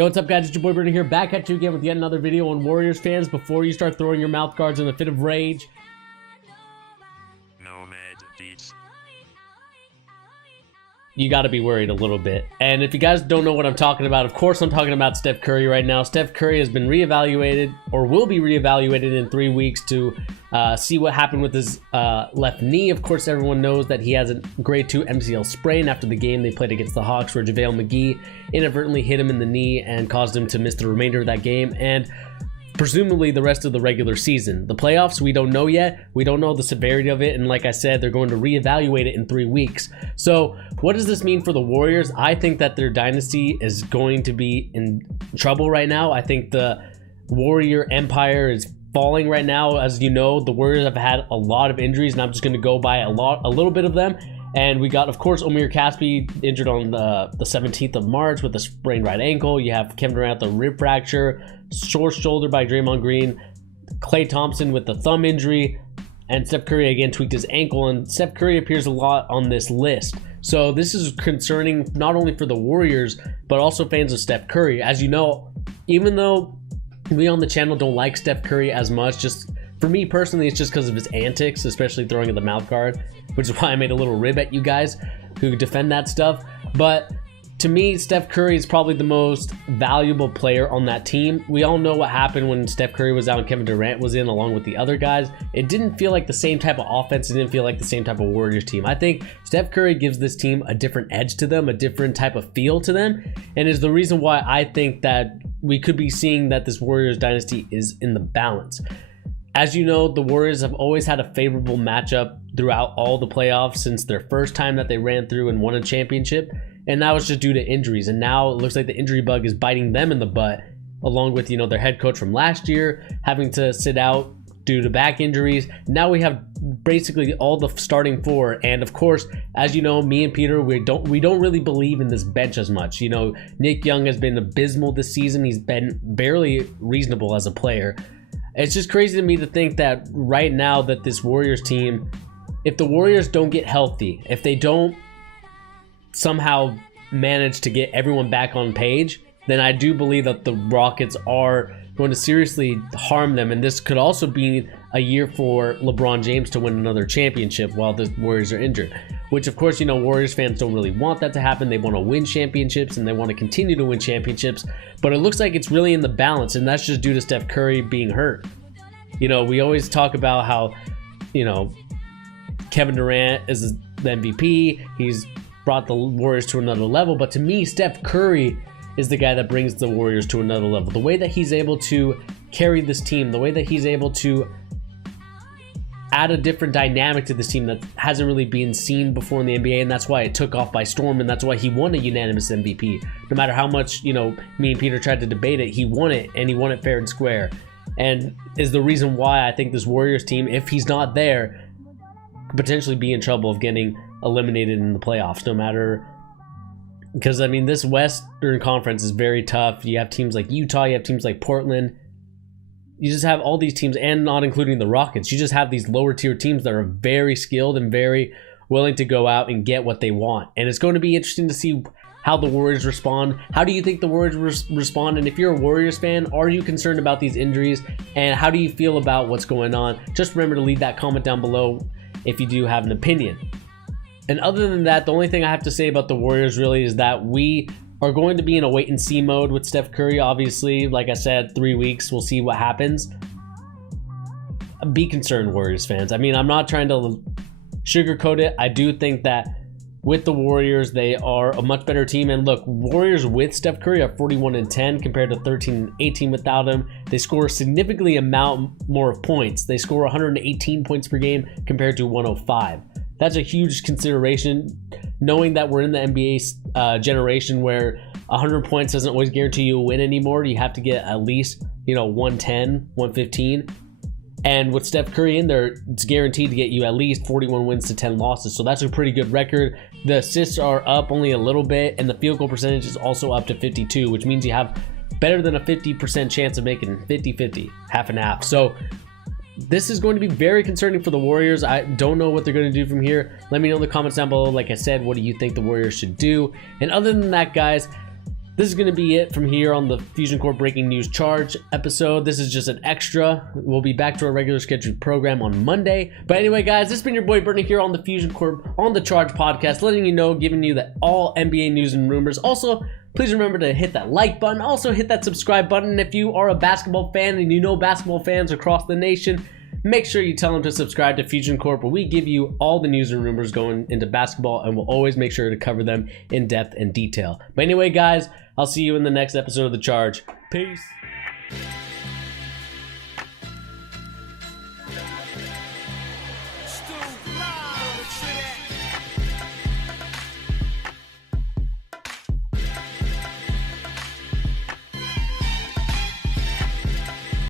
Yo, what's up guys, it's your boy Brandon here, back at you again with yet another video on Warriors fans. Before you start throwing your mouth guards in a fit of rage, you got to be worried a little bit. And if you guys don't know what I'm talking about, of course I'm talking about Steph Curry right now. Steph Curry has been reevaluated, or will be reevaluated in 3 weeks to see what happened with his left knee. Of course, everyone knows that he has a grade 2 MCL sprain after the game they played against the Hawks, where JaVale McGee inadvertently hit him in the knee and caused him to miss the remainder of that game, and presumably the rest of the regular season. The playoffs, we don't know yet. We don't know the severity of it, and like I said, they're going to reevaluate it in 3 weeks. So what does this mean for the Warriors? I think that their dynasty is going to be in trouble right now. I think the Warrior empire is falling right now. As you know, the Warriors have had a lot of injuries, and I'm just going to go by a little bit of them. And we got, of course, Omir Caspi injured on the 17th of March with a sprained right ankle. You have Kevin Durant with a rib fracture, sore shoulder by Draymond Green, Klay Thompson with the thumb injury, and Steph Curry again tweaked his ankle. And Steph Curry appears a lot on this list. So this is concerning not only for the Warriors, but also fans of Steph Curry. As you know, even though we on the channel don't like Steph Curry as much, just for me personally, it's just because of his antics, especially throwing at the mouth guard, which is why I made a little rib at you guys who defend that stuff. But to me, Steph Curry is probably the most valuable player on that team. We all know what happened when Steph Curry was out and Kevin Durant was in along with the other guys. It didn't feel like the same type of offense. It didn't feel like the same type of Warriors team. I think Steph Curry gives this team a different edge to them, a different type of feel to them, and is the reason why I think that we could be seeing that this Warriors dynasty is in the balance. As you know, the Warriors have always had a favorable matchup throughout all the playoffs since their first time that they ran through and won a championship, and that was just due to injuries. And now it looks like the injury bug is biting them in the butt, along with, you know, their head coach from last year having to sit out due to back injuries. Now we have basically all the starting four, and of course, as you know, me and Peter, we don't really believe in this bench as much. You know, Nick Young has been abysmal this season. He's been barely reasonable as a player. It's just crazy to me to think that right now that this Warriors team, if the Warriors don't get healthy, if they don't somehow manage to get everyone back on page, then I do believe that the Rockets are going to seriously harm them. And this could also be a year for LeBron James to win another championship while the Warriors are injured, which of course, you know, Warriors fans don't really want that to happen. They want to win championships and they want to continue to win championships, but it looks like it's really in the balance, and that's just due to Steph Curry being hurt. You know, we always talk about how, you know, Kevin Durant is the MVP. He's brought the Warriors to another level, but to me, Steph Curry is the guy that brings the Warriors to another level. The way that he's able to carry this team, the way that he's able to add a different dynamic to this team that hasn't really been seen before in the NBA, and that's why it took off by storm, and that's why he won a unanimous MVP. No matter how much, you know, me and Peter tried to debate it, he won it, and he won it fair and square, and is the reason why I think this Warriors team, if he's not there, could potentially be in trouble of getting eliminated in the playoffs, no matter, because I mean, this Western Conference is very tough. You have teams like Utah, you have teams like Portland. You just have all these teams, and not including the Rockets. You just have these lower tier teams that are very skilled and very willing to go out and get what they want. And it's going to be interesting to see how the Warriors respond. How do you think the Warriors respond? And if you're a Warriors fan, are you concerned about these injuries? And how do you feel about what's going on? Just remember to leave that comment down below if you do have an opinion. And other than that, the only thing I have to say about the Warriors really is that we are going to be in a wait and see mode with Steph Curry. Obviously, like I said, 3 weeks, we'll see what happens. Be concerned, Warriors fans. I mean, I'm not trying to sugarcoat it. I do think that with the Warriors, they are a much better team. And look, Warriors with Steph Curry are 41-10 compared to 13-18 without him. They score a significantly amount more of points. They score 118 points per game compared to 105. That's a huge consideration, knowing that we're in the NBA generation where 100 points doesn't always guarantee you a win anymore. You have to get at least, you know, 110, 115. And with Steph Curry in there, it's guaranteed to get you at least 41 wins to 10 losses. So that's a pretty good record. The assists are up only a little bit, and the field goal percentage is also up to 52, which means you have better than a 50% chance of making 50-50, half and half. So this is going to be very concerning for the Warriors. I don't know what they're going to do from here. Let me know in the comments down below. Like I said, what do you think the Warriors should do? And other than that, guys, this is going to be it from here on the Fusion Core Breaking News Charge episode. This is just an extra. We'll be back to our regular scheduled program on Monday. But anyway, guys, this has been your boy Bernie here on the Fusion Core on the Charge podcast, letting you know, giving you the all NBA news and rumors. Also, please remember to hit that like button. Also, hit that subscribe button. If you are a basketball fan and you know basketball fans across the nation, make sure you tell them to subscribe to Fusion Corp, where we give you all the news and rumors going into basketball, and we'll always make sure to cover them in depth and detail. But anyway, guys, I'll see you in the next episode of The Charge. Peace.